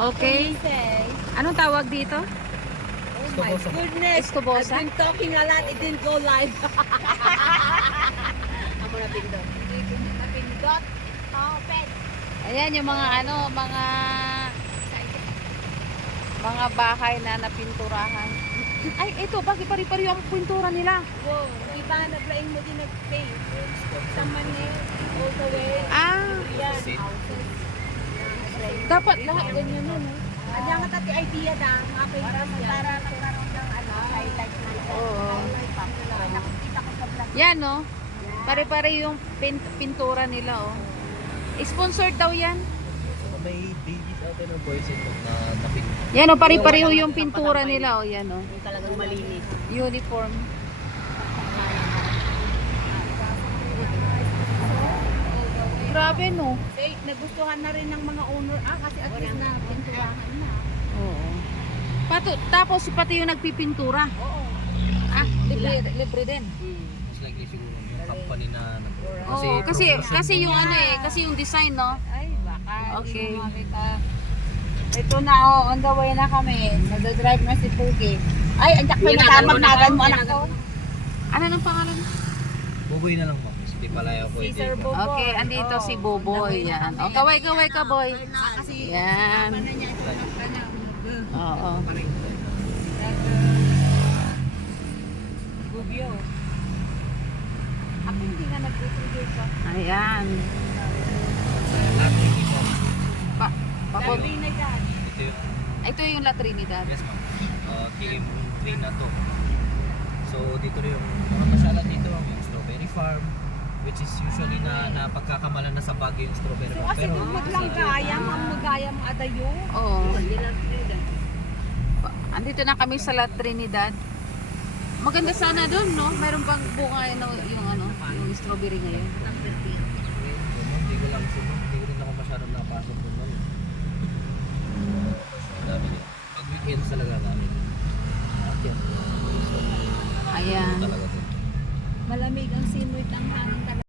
Okay. Anong tawag dito? Oh my goodness. Escobosa? I've been talking a lot. It didn't go live. Amo na pindot. Hindi napindot. Oh, pet. Ayan yung mga mga bahay na napinturahan. Ay, ito, bakit pari-pari ang pintura nila? Wow. Iba naglaing mo din nag-pay. Sa Manila, all the way. Ah, Yan, houses. dapat lahat ganyan yun, no? Kanya nga tati idea da, mga papers yan. Para nagkaroon ng highlight na ito. Oo. Nakikita ko sa vlog. Yan, no? Pare-pare yung pintura nila, oh. Sponsored daw yan. May babies out ng boys na napin. Yan, oh, pare-pareho yung pintura nila, oh. Yan, oh. Yung talagang malinis. Uniform. Grabe, no? Kasi nagustuhan na rin ng mga owner. Kasi at least na pinturahan na. Oo. Tapos pati yung nagpipintura. Oo. Ah, libre din. Most likely siguro yung company na Oo, kasi yung ano eh, kasi yung design, no? Ay, baka Okay. hindi mo makita. Ito na, on the way na kami. Nagdadrive na si Pugi. Ay, anjak pa yung tamag-nagan mo, anak ko. Ano nang pangalan? Buboy na lang mo. Hindi pala ako Si pwede. Sir Boboy. Okay, andito si Boboy. Yan. O, kaway ka, boy. Yan. Oo. Gubyo. Ako hindi nga nag-trigger ko. Ayan. Papon. Dali na yan. Ito yung, Ito yung La Trinidad. yes ma'am. KM3 na to. So dito rin yung mga masyalan dito, yung strawberry farm, which is usually na pagkakamalan na sa Baguio yung strawberry So farm. kasi kung maglangkayam, ang magayam adayo. Oo. Andito na kami sa La Trinidad. Maganda sana doon, no? Mayroon pang bunga yung yung strawberry ngayon. Hindi ko lang sino, hindi ko rin ako masyadong napasok doon. Dami din. Pag weekends talaga dami. Okay. Ayan. Talaga to. Malamig ang simoy ng hangin talaga.